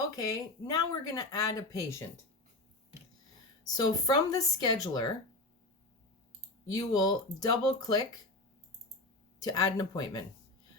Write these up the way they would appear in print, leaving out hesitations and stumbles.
Okay, now we're going to add a patient. So from the scheduler, you will double click to add an appointment.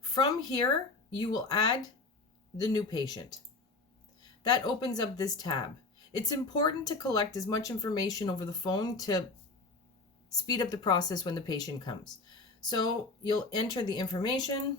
From here, you will add the new patient. That opens up this tab. It's important to collect as much information over the phone to speed up the process when the patient comes. So you'll enter the information.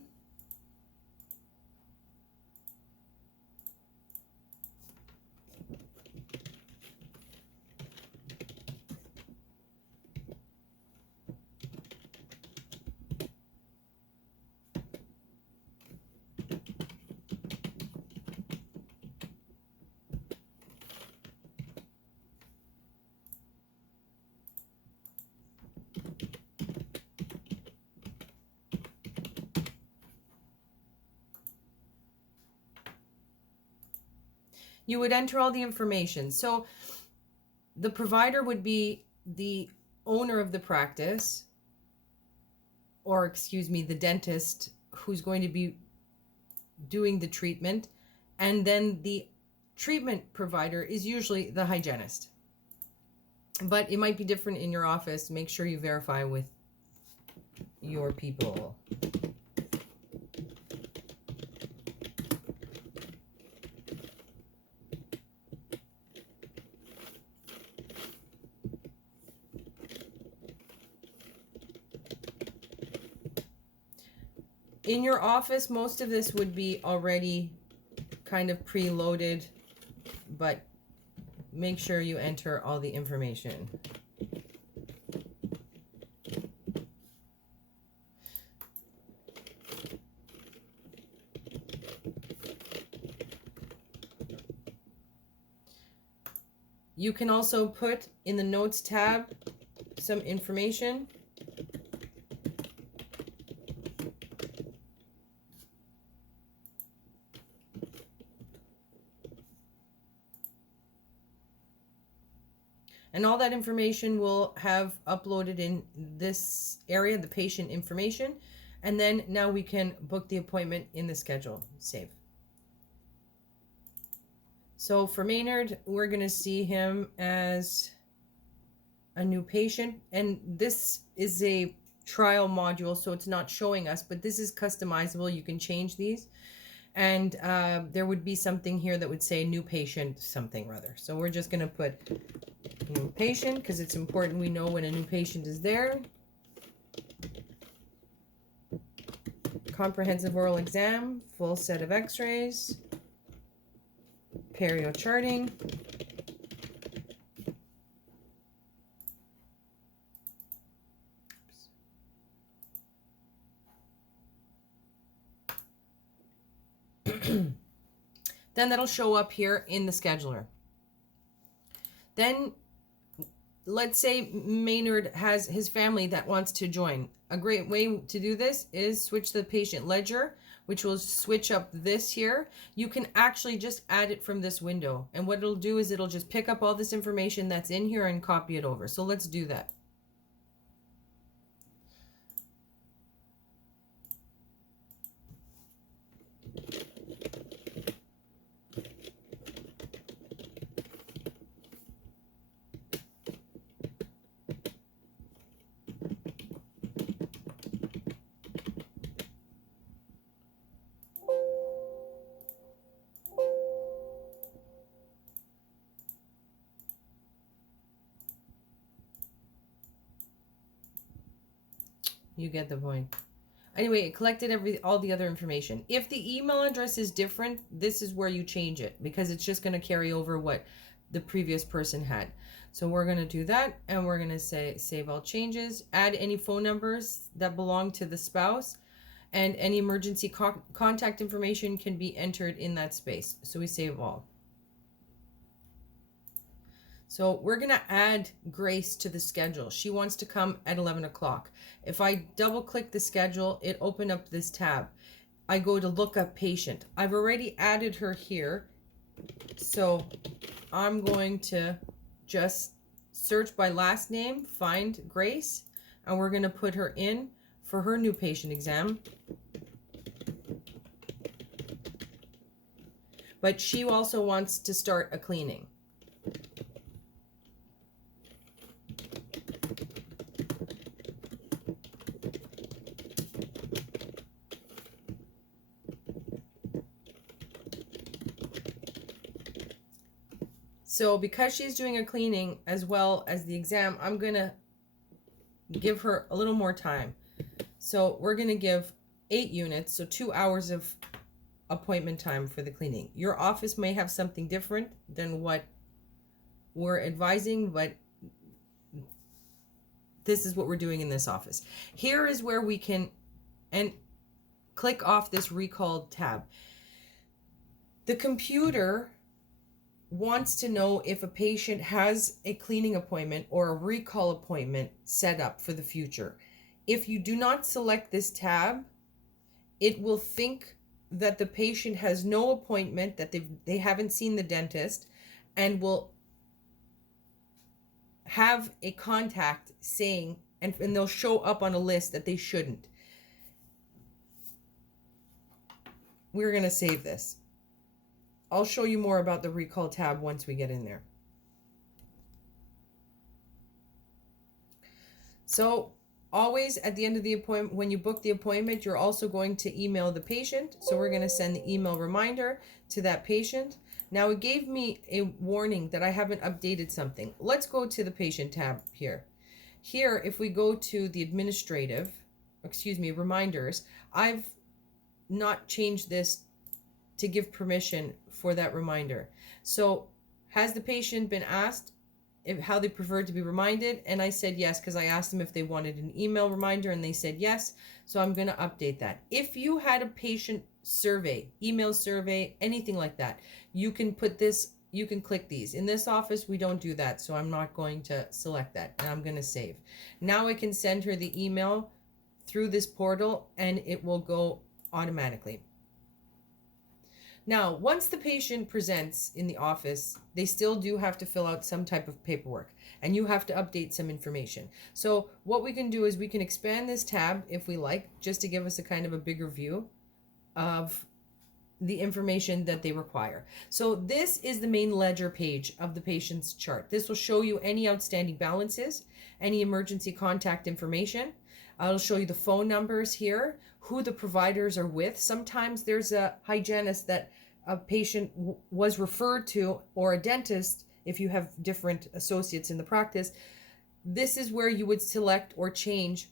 You would enter all the information. So the provider would be the owner of the practice, or excuse me, the dentist who's going to be doing the treatment. And then the treatment provider is usually the hygienist. But it might be different in your office. Make sure you verify with your people. In your office, most of this would be already kind of preloaded, but make sure you enter all the information. You can also put in the notes tab some information. And all that information will have uploaded in this area, the patient information. And then now we can book the appointment in the schedule. Save. So for Maynard, we're going to see him as a new patient. And this is a trial module, so it's not showing us, but this is customizable. You can change these. And there would be something here that would say new patient something or other. So we're just going to put new patient because it's important we know when a new patient is there. Comprehensive oral exam, full set of x-rays, perio charting. Then that'll show up here in the scheduler. Then let's say Maynard has his family that wants to join. A great way to do this is switch the patient ledger, which will switch up this here. You can actually just add it from this window. And what it'll do is it'll just pick up all this information that's in here and copy it over. So let's do that. You get the point. Anyway, it collected all the other information. If the email address is different, this is where you change it because it's just going to carry over what the previous person had. So we're going to do that, and we're going to say save all changes, add any phone numbers that belong to the spouse, and any emergency contact information can be entered in that space. So we save all. So we're going to add Grace to the schedule. She wants to come at 11 o'clock. If I double click the schedule, it opened up this tab. I go to look up patient. I've already added her here. So I'm going to just search by last name, find Grace, and we're going to put her in for her new patient exam. but she also wants to start a cleaning. So because she's doing a cleaning as well as the exam, I'm going to give her a little more time. So we're going to give 8 units, so 2 hours of appointment time for the cleaning. Your office may have something different than what we're advising, but this is what we're doing in this office. Here is where we can click off this recalled tab. The computer wants to know if a patient has a cleaning appointment or a recall appointment set up for the future. If you do not select this tab, it will think that the patient has no appointment, that they haven't seen the dentist, and will have a contact saying, and they'll show up on a list that they shouldn't. We're going to save this. I'll show you more about the recall tab once we get in there. So always at the end of the appointment, when you book the appointment, you're also going to email the patient. So we're going to send the email reminder to that patient. Now it gave me a warning that I haven't updated something. Let's go to the patient tab here. Here, if we go to the reminders, I've not changed this to give permission for that reminder. So has the patient been asked how they preferred to be reminded? And I said yes, because I asked them if they wanted an email reminder and they said yes. So I'm going to update that. If you had a patient survey, email survey, anything like that, you can put this, you can click these. In this office, we don't do that. So I'm not going to select that, and I'm going to save. Now I can send her the email through this portal and it will go automatically. Now, once the patient presents in the office, they still do have to fill out some type of paperwork, and you have to update some information. So what we can do is we can expand this tab if we like, just to give us a kind of a bigger view of the information that they require. So this is the main ledger page of the patient's chart. This will show you any outstanding balances, any emergency contact information. I'll show you the phone numbers here, who the providers are with. Sometimes there's a hygienist that a patient was referred to, or a dentist if you have different associates in the practice. This is where you would select or change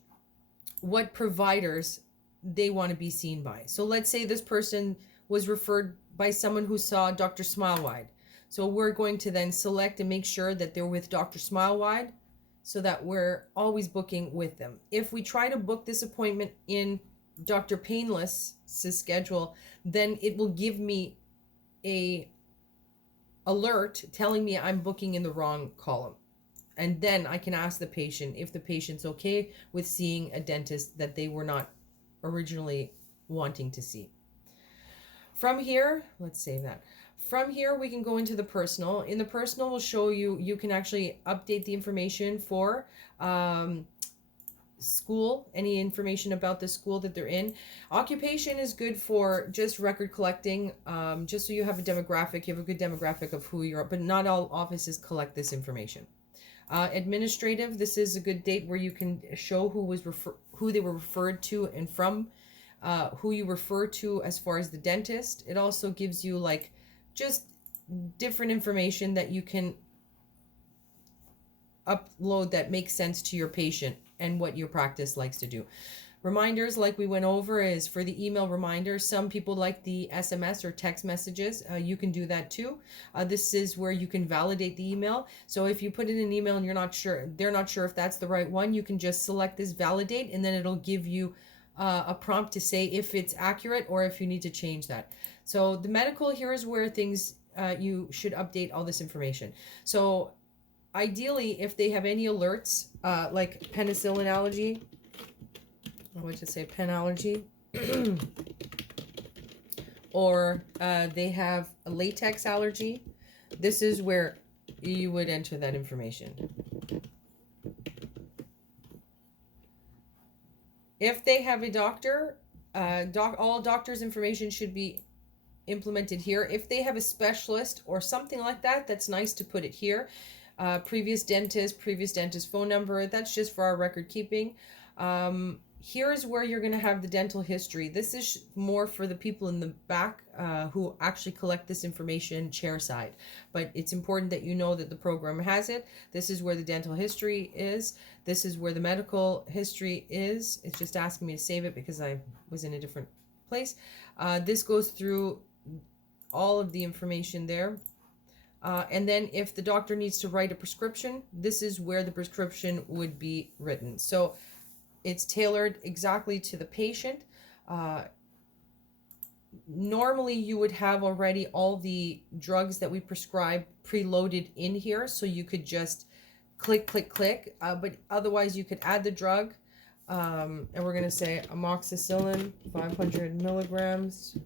what providers they want to be seen by. So let's say this person was referred by someone who saw Dr. Smilewide. So we're going to then select and make sure that they're with Dr. Smilewide, so that we're always booking with them. If we try to book this appointment in Dr. Painless's schedule, then it will give me a alert telling me I'm booking in the wrong column. And then I can ask the patient if the patient's okay with seeing a dentist that they were not originally wanting to see. From here, let's save that. From here, we can go into the personal. In the personal, we'll show you, you can actually update the information for school, any information about the school that they're in. Occupation is good for just record collecting, just so you have a demographic, you have a good demographic of who you're, but not all offices collect this information. Administrative, this is a good date where you can show who they were referred to and from, who you refer to as far as the dentist. It also gives you like just different information that you can upload that makes sense to your patient and what your practice likes to do. Reminders, like we went over, is for the email reminders. Some people like the SMS or text messages. You can do that too. This is where you can validate the email. So if you put in an email and you're not sure, they're not sure if that's the right one, you can just select this validate, and then it'll give you a prompt to say if it's accurate or if you need to change that. So the medical, here is where things, you should update all this information. So ideally, if they have any alerts, like penicillin allergy, I want to say pen allergy, or they have a latex allergy, this is where you would enter that information. If they have a doctor, all doctors' information should be implemented here. If they have a specialist or something like that, that's nice to put it here. Previous dentist phone number, that's just for our record keeping. Here's where you're going to have the dental history. This is more for the people in the back who actually collect this information chair side. But it's important that you know that the program has it. This is where the dental history is. This is where the medical history is. It's just asking me to save it because I was in a different place. This goes through all of the information there. And then if the doctor needs to write a prescription, this is where the prescription would be written. So it's tailored exactly to the patient. Normally you would have already all the drugs that we prescribe preloaded in here, so you could just click, but otherwise you could add the drug. And we're going to say amoxicillin, 500 milligrams.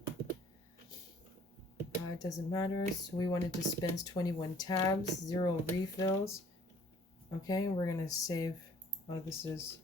It doesn't matter. So we want to dispense 21 tabs, 0 refills. Okay, we're going to save. Oh, this is.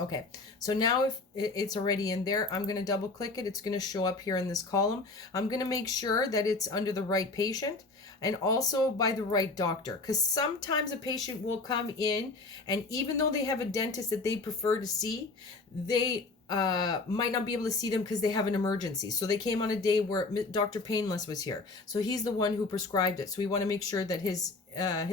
Okay, so now if it's already in there, I'm going to double click it. It's going to show up here in this column. I'm going to make sure that it's under the right patient and also by the right doctor, because sometimes a patient will come in and even though they have a dentist that they prefer to see, they might not be able to see them because they have an emergency. So they came on a day where Dr. Painless was here. So he's the one who prescribed it. So we want to make sure that his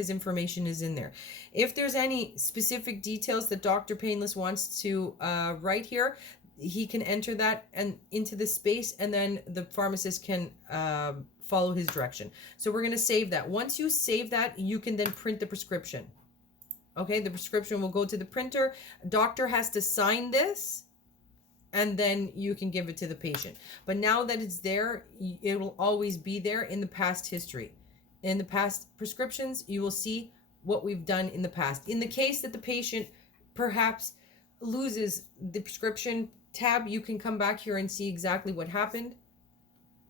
information is in there. If there's any specific details that Dr. Painless wants to write here, he can enter that and into the space, and then the pharmacist can follow his direction. So we're going to save that. Once you save that, you can then print the prescription. Okay, the prescription will go to the printer. Doctor has to sign this, and then you can give it to the patient. But now that it's there, it will always be there in the past history. In the past prescriptions, you will see what we've done in the past. In the case that the patient perhaps loses the prescription tab, you can come back here and see exactly what happened.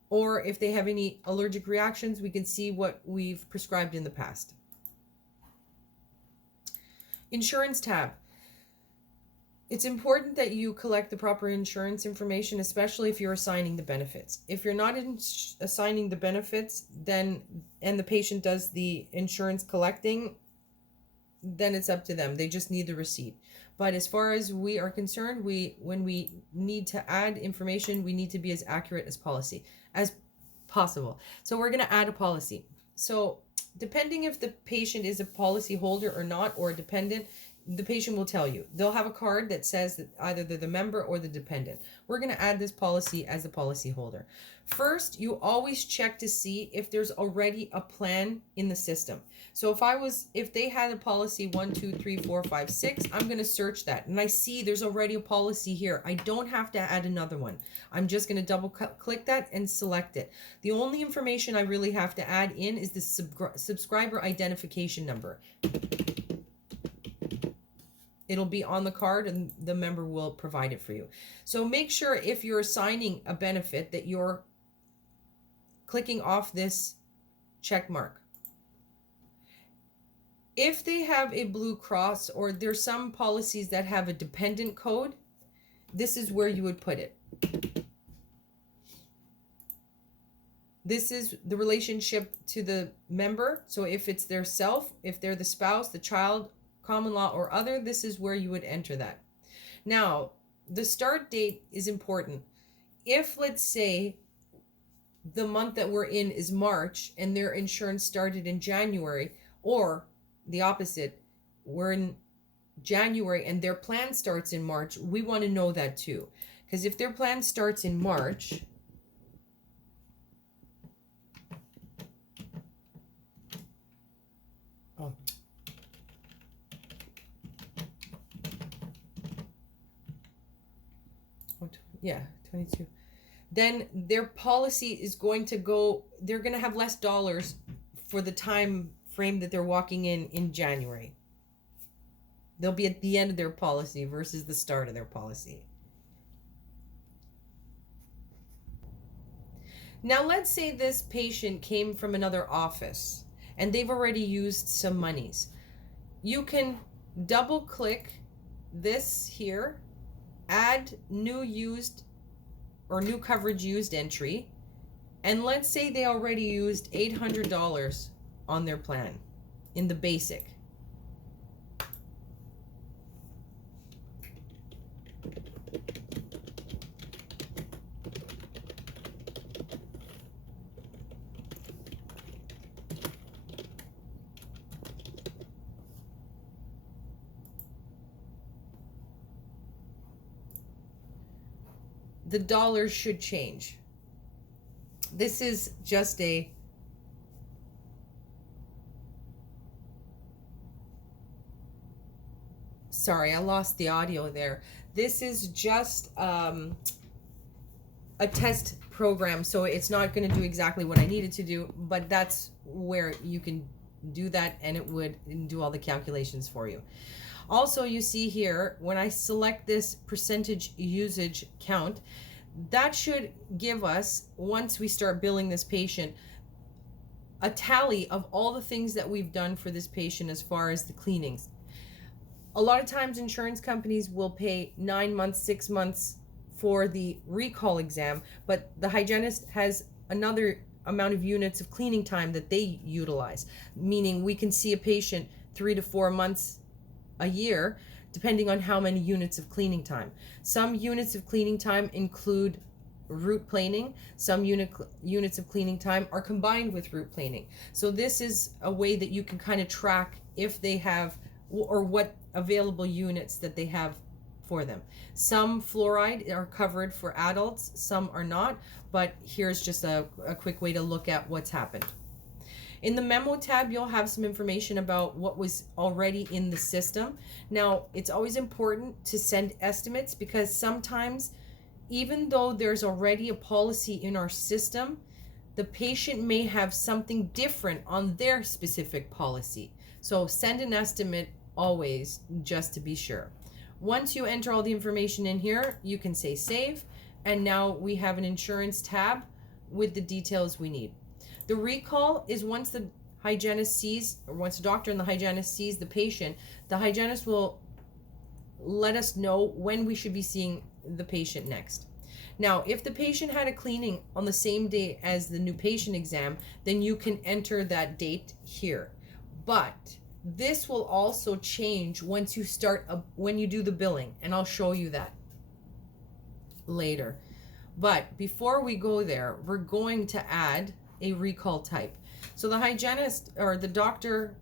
Or if they have any allergic reactions, we can see what we've prescribed in the past. Insurance tab. It's important that you collect the proper insurance information, especially if you're assigning the benefits. If you're not assigning the benefits, then and the patient does the insurance collecting, then it's up to them. They just need the receipt. But as far as we are concerned, when we need to add information, we need to be as accurate as possible. So we're going to add a policy. So depending if the patient is a policy holder or not, or a dependent, the patient will tell you. They'll have a card that says that either they're the member or the dependent. We're going to add this policy as the policy holder. First, you always check to see if there's already a plan in the system. So if they had a policy 1, 2, 3, 4, 5, 6, I'm going to search that. And I see there's already a policy here. I don't have to add another one. I'm just going to double click that and select it. The only information I really have to add in is the subscriber identification number. It'll be on the card and the member will provide it for you. So make sure if you're assigning a benefit that you're clicking off this check mark. If they have a Blue Cross, or there's some policies that have a dependent code, this is where you would put it. This is the relationship to the member. So if it's their self, if they're the spouse, the child, common law or other, this is where you would enter that. Now, the start date is important. If, let's say, the month that we're in is March and their insurance started in January, or the opposite, we're in January and their plan starts in March, we want to know that too. Because if their plan starts in March, yeah, 22. Then their policy is going to go, they're going to have less dollars for the time frame that they're walking in January. They'll be at the end of their policy versus the start of their policy. Now let's say this patient came from another office and they've already used some monies. You can double click this here, add new used or new coverage used entry, and let's say they already used $800 on their plan in the basic. The dollars should change. This is just a sorry, I lost the audio there. This is just a test program, so it's not going to do exactly what I needed to do, but that's where you can do that and it would do all the calculations for you. Also, you see here, when I select this percentage usage count, that should give us, once we start billing this patient, a tally of all the things that we've done for this patient as far as the cleanings. A lot of times insurance companies will pay 9 months, 6 months for the recall exam, but the hygienist has another amount of units of cleaning time that they utilize, meaning we can see a patient 3 to 4 months a year, depending on how many units of cleaning time. Some units of cleaning time include root planing. Some units of cleaning time are combined with root planing. So this is a way that you can kind of track if they have, or what available units that they have for them. Some fluoride are covered for adults, some are not, but here's just a quick way to look at what's happened. In the memo tab, you'll have some information about what was already in the system. Now, it's always important to send estimates because sometimes, even though there's already a policy in our system, the patient may have something different on their specific policy. So send an estimate always, just to be sure. Once you enter all the information in here, you can say save, and now we have an insurance tab with the details we need. The recall is once the hygienist sees, or once the doctor and the hygienist sees the patient, the hygienist will let us know when we should be seeing the patient next. Now, if the patient had a cleaning on the same day as the new patient exam, then you can enter that date here. But this will also change once you when you do the billing, and I'll show you that later. But before we go there, we're going to add a recall type. So the hygienist or the doctor,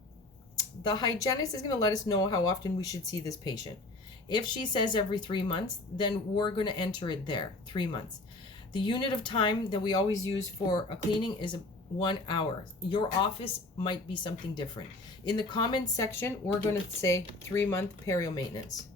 the hygienist is going to let us know how often we should see this patient. If she says every 3 months, then we're going to enter it there, 3 months. The unit of time that we always use for a cleaning is 1 hour. Your office might be something different. In the comments section, we're going to say 3-month perio maintenance.